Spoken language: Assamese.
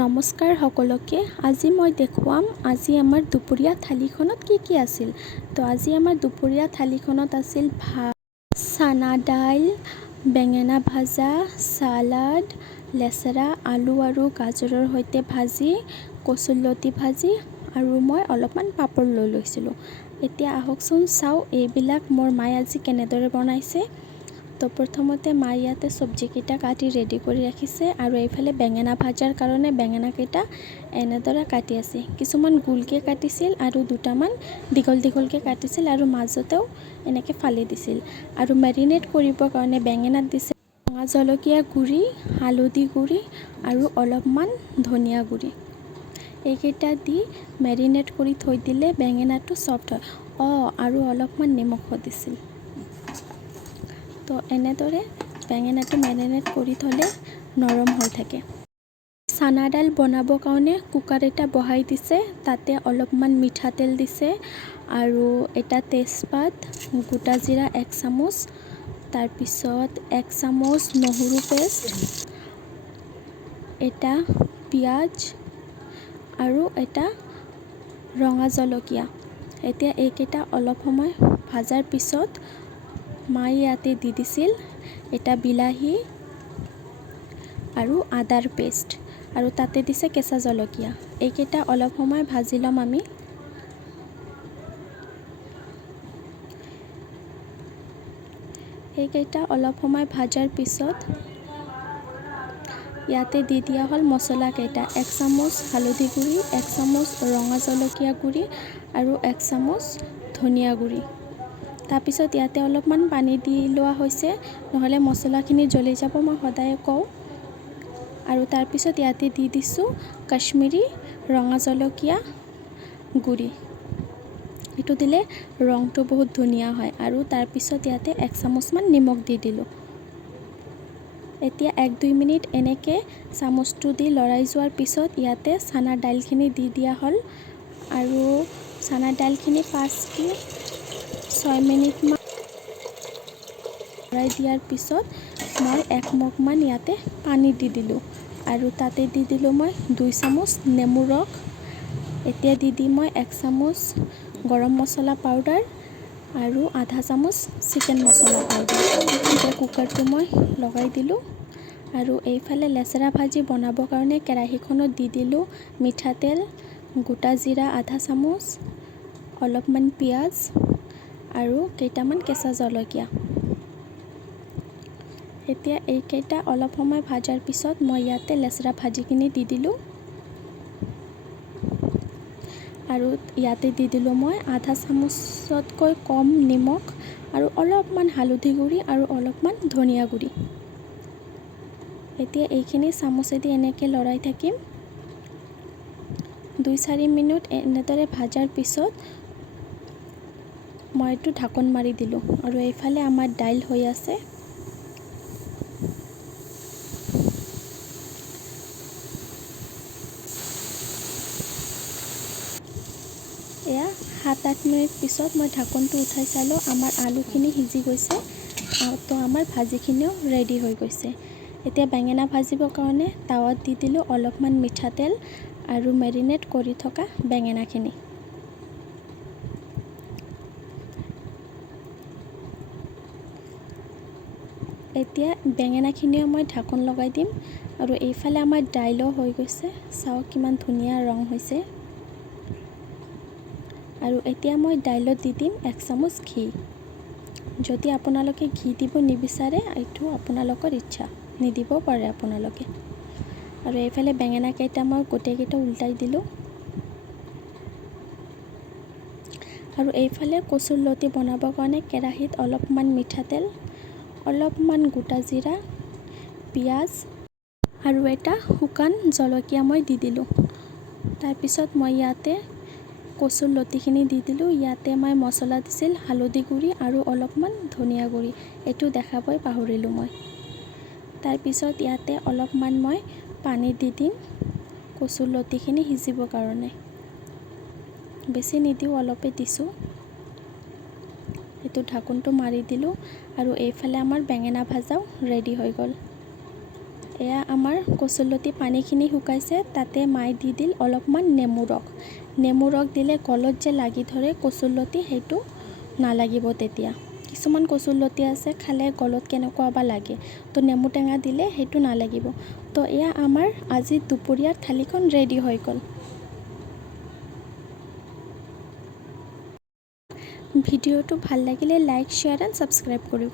নমস্কাৰ সকলোকে। আজি মই দেখুৱাম আজি আমাৰ দুপৰীয়া থালিখনত কি আছিল। তো আজি আমাৰ দুপৰীয়া থালিখনত আছিল ভাত, চানা দাইল, বেঙেনা ভাজা, সালাড, লেচেৰা, আলু আৰু গাজৰৰ সৈতে ভাজি, কচুলতি ভাজি আৰু মই অলপমান পাপৰ লৈ লৈছিলোঁ। এতিয়া আহকচোন চাওঁ এইবিলাক মোৰ মায়ে আজি কেনেদৰে বনাইছে। তো প্ৰথমতে মায়ে ইয়াতে চব্জিকেইটা কাটি ৰেডি কৰি ৰাখিছে আৰু এইফালে বেঙেনা ভাজাৰ কাৰণে বেঙেনাকেইটা এনেদৰে কাটি আছে। কিছুমান গোলকৈ কাটিছিল আৰু দুটামান দীঘলকৈ কাটিছিল আৰু মাজতেও এনেকৈ ফালি দিছিল। আৰু মেৰিনেট কৰিবৰ কাৰণে বেঙেনাত দিছে ৰঙা জলকীয়া গুড়ি, হালধি গুড়ি আৰু অলপমান ধনিয়া গুড়ি। এইকেইটা দি মেৰিনেট কৰি থৈ দিলে বেঙেনাটো ছফ্ট হয়। আৰু অলপমান নিমখো দিছিল। তো এনেদৰে বেঙেনাটো মেৰিনেট কৰি থ'লে নৰম হৈ থাকে। চানা দাইল বনাবৰ কাৰণে কুকাৰ এটা বহাই দিছে। তাতে অলপমান মিঠাতেল দিছে আৰু এটা তেজপাত, গোটা জিৰা 1 চামুচ, তাৰপিছত 1 চামুচ নহৰু পেষ্ট, এটা পিঁয়াজ আৰু এটা ৰঙা জলকীয়া। এতিয়া এইকেইটা অলপ সময় ভাজাৰ পিছত মায়ে ইয়াতে দি দিছিল এটা বিলাহী আৰু আদাৰ পেষ্ট আৰু তাতে দিছে কেঁচা জলকীয়া। এইকেইটা অলপ সময় ভাজি ল'ম আমি। এইকেইটা অলপ সময় ভাজাৰ পিছত ইয়াতে দি দিয়া হ'ল মছলাকেইটা। 1 চামুচ হালধি গুড়ি, 1 চামুচ ৰঙা জলকীয়া গুড়ি আৰু 1 চামুচ ধনিয়া গুড়ি। তাৰপিছত ইয়াতে অলপমান পানী দি লোৱা হৈছে, নহ'লে মছলাখিনি জ্বলি যাব, মই সদায় কওঁ। আৰু তাৰপিছত ইয়াতে দি দিছোঁ কাশ্মীৰী ৰঙা জলকীয়া গুড়ি। এইটো দিলে ৰংটো বহুত ধুনীয়া হয়। আৰু তাৰপিছত ইয়াতে 1 চামুচমান নিমখ দি দিলোঁ। এতিয়া 1-2 মিনিট এনেকৈ চামুচটো দি লৰাই যোৱাৰ পিছত ইয়াতে চানা দাইলখিনি দি দিয়া হ'ল আৰু চানা দাইলখিনি 5-6 মিনিটমান লৰাই দিয়াৰ পিছত মই 1 মগমান ইয়াতে পানী দি দিলোঁ আৰু তাতে দি দিলোঁ মই 2 চামুচ নেমুৰ ৰস। এতিয়া দি দিম মই 1 চামুচ গৰম মছলা পাউডাৰ আৰু আধা চামুচ চিকেন মছলা পাউডাৰ। এতিয়া কুকাৰটো মই লগাই দিলোঁ আৰু এইফালে লেচেৰা ভাজি বনাবৰ কাৰণে কেৰাহীখনত দি দিলোঁ মিঠাতেল, গোটা জিৰা আধা চামুচ, অলপমান পিঁয়াজ আৰু কেইটামান কেঁচা জলকীয়া। এতিয়া এইকেইটা অলপ সময় ভাজাৰ পিছত মই ইয়াতে লেচেৰা ভাজিখিনি দি দিলোঁ আৰু ইয়াতে দি দিলোঁ মই আধা চামুচতকৈ কম নিমখ আৰু অলপমান হালধি গুড়ি আৰু অলপমান ধনিয়া গুড়ি। এতিয়া এইখিনি চামুচেদি এনেকৈ লৰাই থাকিম। 2-4 মিনিট এনেদৰে ভাজাৰ পিছত মই এইটো ঢাকোন মাৰি দিলোঁ আৰু এইফালে আমাৰ দাইল হৈ আছে। এয়া 7-8 মিনিট পিছত মই ঢাকোনটো উঠাই চালোঁ, আমাৰ আলুখিনি সিজি গৈছে। তো আমাৰ ভাজিখিনিও ৰেডি হৈ গৈছে। এতিয়া বেঙেনা ভাজিবৰ কাৰণে টাৱাত দি দিলোঁ অলপমান মিঠাতেল আৰু মেৰিনেট কৰি থকা বেঙেনাখিনি। এতিয়া বেঙেনাখিনিও মই ঢাকোন লগাই দিম আৰু এইফালে আমাৰ দাইলো হৈ গৈছে। চাওক কিমান ধুনীয়া ৰং হৈছে। আৰু এতিয়া মই দাইলত দি দিম 1 চামুচ ঘি। যদি আপোনালোকে ঘি দিব নিবিচাৰে এইটো আপোনালোকৰ ইচ্ছা, নিদিব পাৰে আপোনালোকে। আৰু এইফালে বেঙেনাকেইটা মই গোটেইকেইটা উল্টাই দিলোঁ আৰু এইফালে কচুলতি বনাবৰ কাৰণে কেৰাহীত অলপমান মিঠাতেল, অলপমান গোটা জিৰা, পিঁয়াজ আৰু এটা শুকান জলকীয়া মই দি দিলোঁ। তাৰপিছত মই ইয়াতে কচুলতিখিনি দি দিলোঁ। ইয়াতে মই মছলা দিছিল হালধি গুড়ি আৰু অলপমান ধনিয়া গুড়ি, এইটো দেখাবই পাহৰিলোঁ মই। তাৰপিছত ইয়াতে অলপমান মই পানী দি দিম কচুলতিখিনি সিজিবৰ কাৰণে। বেছি নিদিওঁ, অলপে দিছোঁ। এইটো ঢাকোনটো মাৰি দিলোঁ আৰু এইফালে আমাৰ বেঙেনা ভাজাও ৰেডি হৈ গ'ল। এয়া আমাৰ কচুলতি পানীখিনি শুকাইছে, তাতে মায়ে দি দিল অলপমান নেমু ৰস। নেমু ৰস দিলে গলত যে লাগি ধৰে কচুলতি, সেইটো নালাগিব তেতিয়া। কিছুমান কচুলতি আছে খালে গলত কেনেকুৱা বা লাগে, তো নেমু টেঙা দিলে সেইটো নালাগিব। তো এয়া আমাৰ আজি দুপৰীয়াৰ থালিখন ৰেডি হৈ গ'ল। ভিডিঅ'টো ভাল লাগিলে লাইক, শ্বেয়াৰ এণ্ড ছাবস্ক্ৰাইব কৰিব।